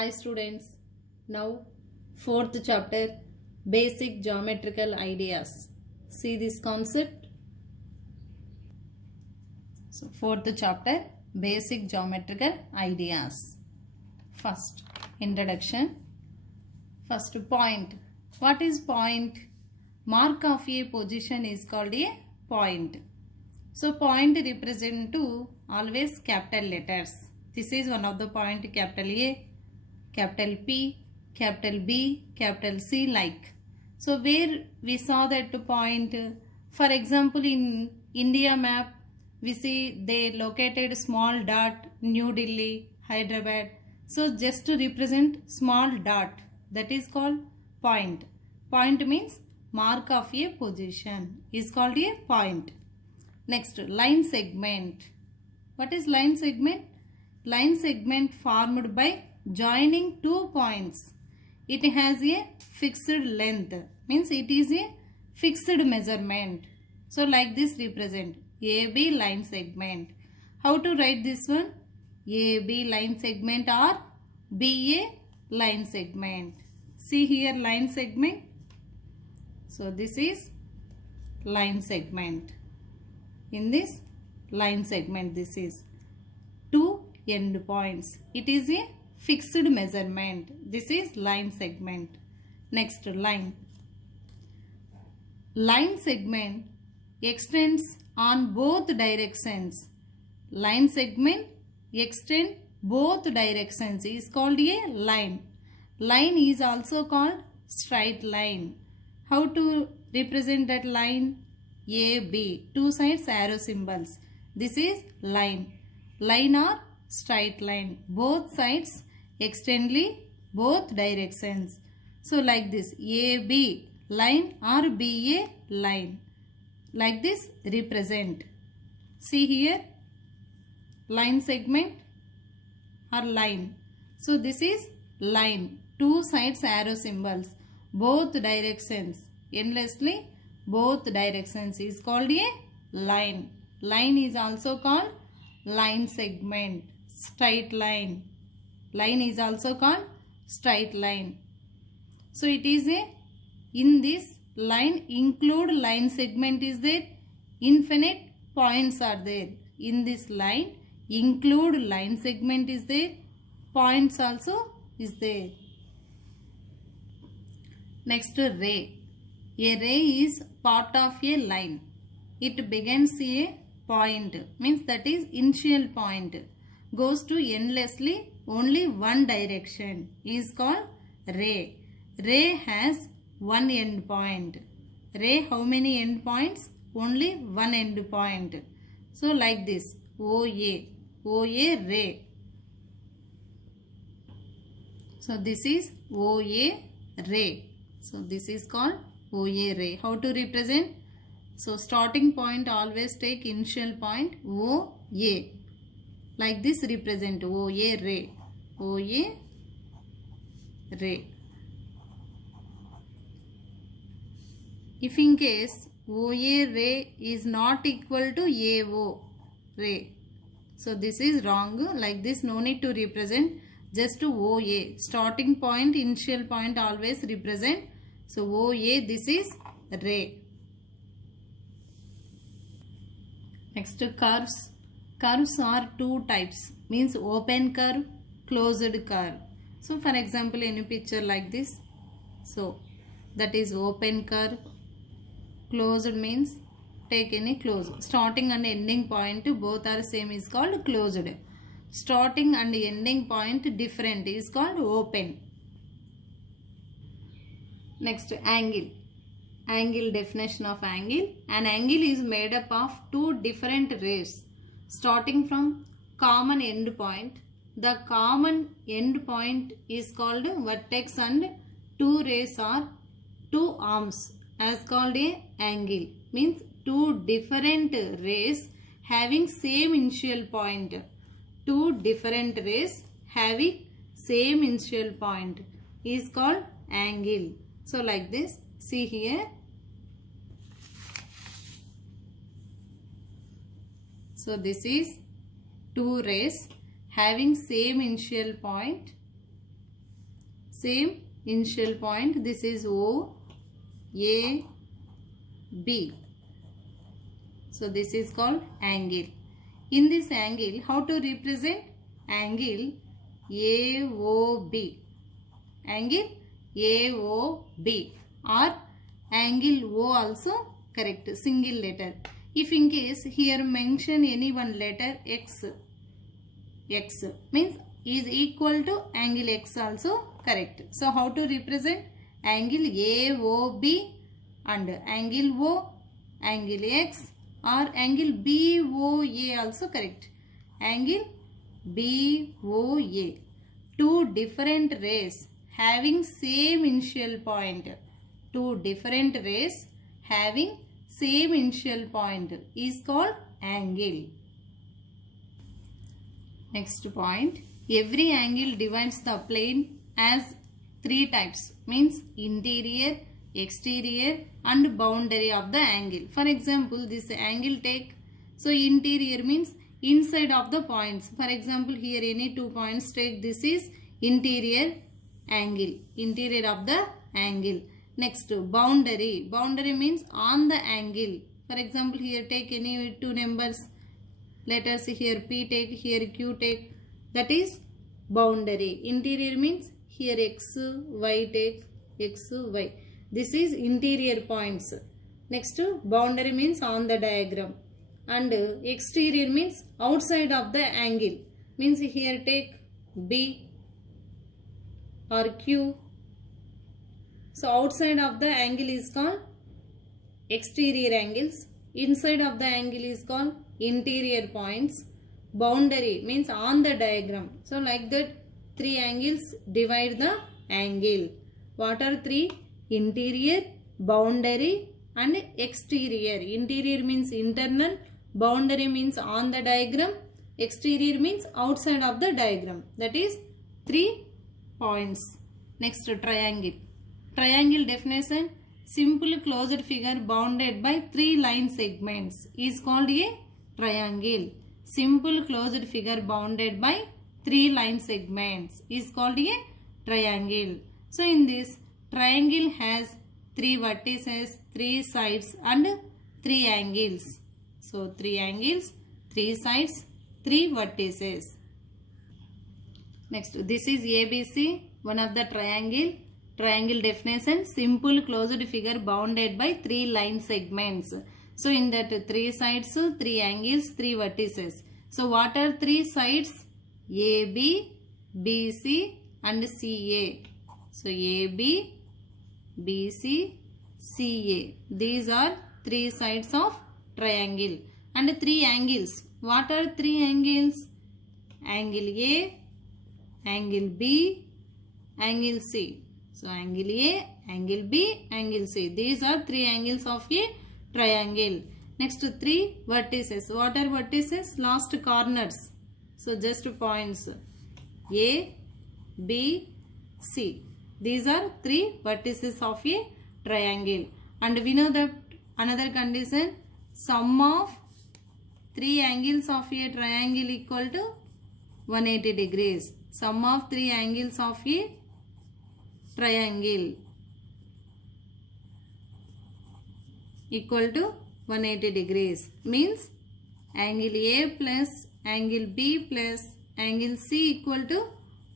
Hi students, now fourth chapter basic geometrical ideas. See this concept. So fourth chapter basic geometrical ideas. First introduction. First point. What is point? Mark of a position is called a point. So point represent to always capital letters. This is one of the point, capital A, capital P, capital B, capital C, like. So where we saw that point, for example in India map, we see they located small dot New Delhi, Hyderabad. So just to represent small dot, that is called point. Point means mark of a position is called a point. Next, line segment. What is line segment? Line segment formed by joining two points. It has a fixed length, means it is a fixed measurement. So like this represent AB line segment. How to write this one? AB line segment or BA line segment. See here line segment. So this is line segment. In this line segment, this is two end points. It is a fixed measurement. This is line segment. Next, line. Line segment extends on both directions. Line segment extend both directions is called a line. Line is also called straight line. How to represent that line? AB, two sides arrow symbols. This is line. Line or straight line. Both sides extendly both directions. So like this AB line or BA line. Like this represent. See here line segment or line. So this is line. Two sides arrow symbols. Both directions. Endlessly both directions is called a line. Line is also called line segment. Straight line. Line is also called straight line. So it is a, in this line include line segment is there. Infinite points are there. In this line include line segment is there. Points also is there. Next, ray. A ray is part of a line. It begins a point, means that is initial point, goes to endlessly only one direction, is called ray. Ray has one end point. Ray, how many end points? Only one end point. So like this, OA, OA ray. So this is OA ray. So this is called OA ray. How to represent? So starting point always take initial point OA. Like this represent OA ray. OA ray. If in case OA ray is not equal to AO ray. So this is wrong. Like this no need to represent. Just OA. Starting point, initial point always represent. So OA, this is ray. Next, curves. Curves are two types, means open curve, closed curve. So for example, any picture like this. So that is open curve. Closed means take any close. Starting and ending point both are same is called closed. Starting and ending point different is called open. Next, angle. Angle, definition of angle. An angle is made up of two different rays starting from common end point. The common end point is called vertex and two rays are two arms as called a angle. Means two different rays having same initial point. Two different rays having same initial point is called angle. So like this, see here. So this is two rays having same initial point same initial point. This is O, A, B. So this is called angle. In this angle, how to represent? Angle AOB. Angle AOB or angle O also correct, single letter. If in case here mention any one letter X, X means is equal to angle X also correct. So how to represent? Angle AOB and angle O, angle X or angle BOA also correct. Angle BOA. Two different rays having same initial point. Two different rays having same initial point is called angle. Next point. Every angle divides the plane as three types, means interior, exterior and boundary of the angle. For example, this angle take, so interior means inside of the points. For example, here any 2 points take, this is interior angle, interior of the angle. Next, boundary. Boundary means on the angle. For example, here take any 2 numbers, letters, here P take, here Q take, that is boundary. Interior means here X, Y take, X, Y. This is interior points. Next, boundary means on the diagram. And exterior means outside of the angle. Means here take B or Q. So outside of the angle is called exterior angles. Inside of the angle is called interior points. Boundary means on the diagram. So like that 3 angles divide the angle. What are 3? Interior, boundary and exterior. Interior means internal, boundary means on the diagram, exterior means outside of the diagram. That is 3 points. Next, triangle. Triangle definition: simple closed figure bounded by 3 line segments is called a triangle. Simple closed figure bounded by 3 line segments is called a triangle. So in this, triangle has 3 vertices, 3 sides and 3 angles. So 3 angles, 3 sides, 3 vertices. Next, this is ABC, one of the triangle. Triangle definition: simple closed figure bounded by 3 line segments. So in that 3 sides, 3 angles, 3 vertices. So what are 3 sides? AB, BC and CA. So AB, BC, CA. These are 3 sides of triangle. And 3 angles. What are 3 angles? Angle A, angle B, angle C. So angle A, angle B, angle C. These are 3 angles of a triangle. Next, 3 vertices. What are vertices? Last corners. So just points. A, B, C. These are 3 vertices of a triangle. And we know that another condition, sum of 3 angles of a triangle equal to 180 degrees. Sum of 3 angles of a triangle equal to 180 degrees. Means angle A plus angle B plus angle C equal to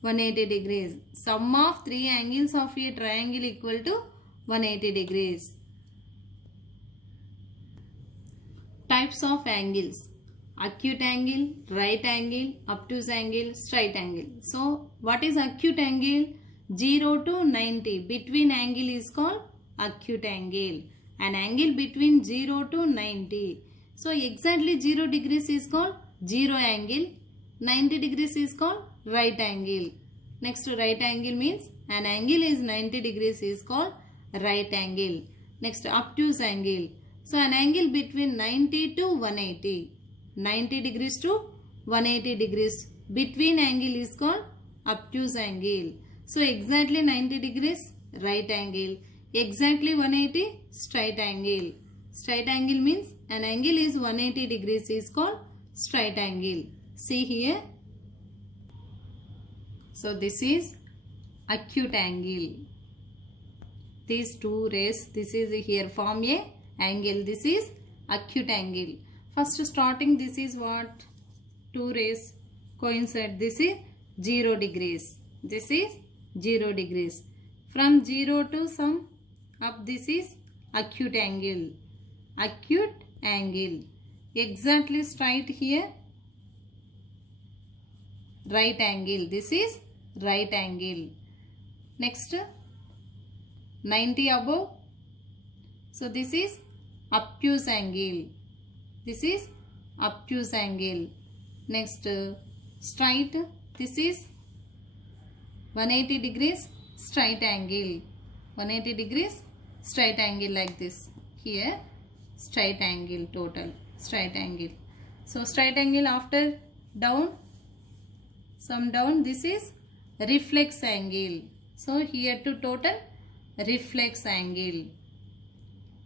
180 degrees. Sum of 3 angles of a triangle equal to 180 degrees. Types of angles: acute angle, right angle, obtuse angle, straight angle. So what is acute angle? 0 to 90 between angle is called acute angle. An angle between 0 to 90. So exactly 0 degrees is called 0 angle. 90 degrees is called right angle. Next, right angle means an angle is 90 degrees is called right angle. Next, obtuse angle. So an angle between 90 to 180. 90 degrees to 180 degrees between angle is called obtuse angle. So exactly 90 degrees right angle. Exactly 180 straight angle. Straight angle means an angle is 180 degrees is called straight angle. See here. So this is acute angle. These two rays, this is here form a angle. This is acute angle. First starting, this is what? Two rays coincide. This is 0 degrees. This is 0 degrees. From 0 to some up, this is acute angle. Acute angle. Exactly straight here. Right angle. This is right angle. Next 90 above. So this is obtuse angle. This is obtuse angle. Next straight. This is 180 degrees straight angle. 180 degrees straight angle like this. Here straight angle, total straight angle. So straight angle after down, some down, this is reflex angle. So here to total reflex angle.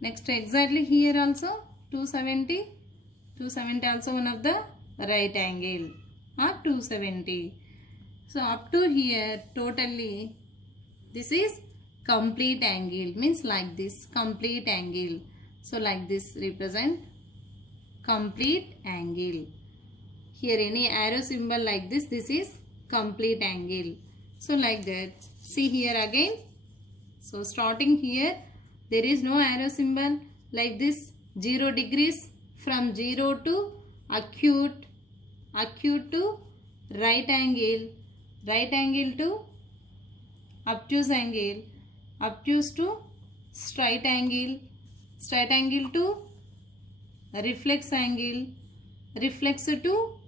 Next exactly here also 270. 270 also one of the right angle or 270. So up to here totally this is complete angle, means like this complete angle. So like this represent complete angle. Here any arrow symbol like this, this is complete angle. So like that. See here again. So starting here there is no arrow symbol like this. 0 degrees from 0 to acute, acute to right angle, right angle to obtuse angle, obtuse to straight angle, straight angle to reflex angle, reflex to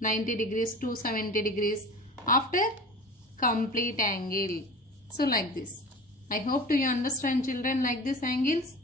90 degrees to 70 degrees after complete angle. So like this. I hope to you understand children like this angles.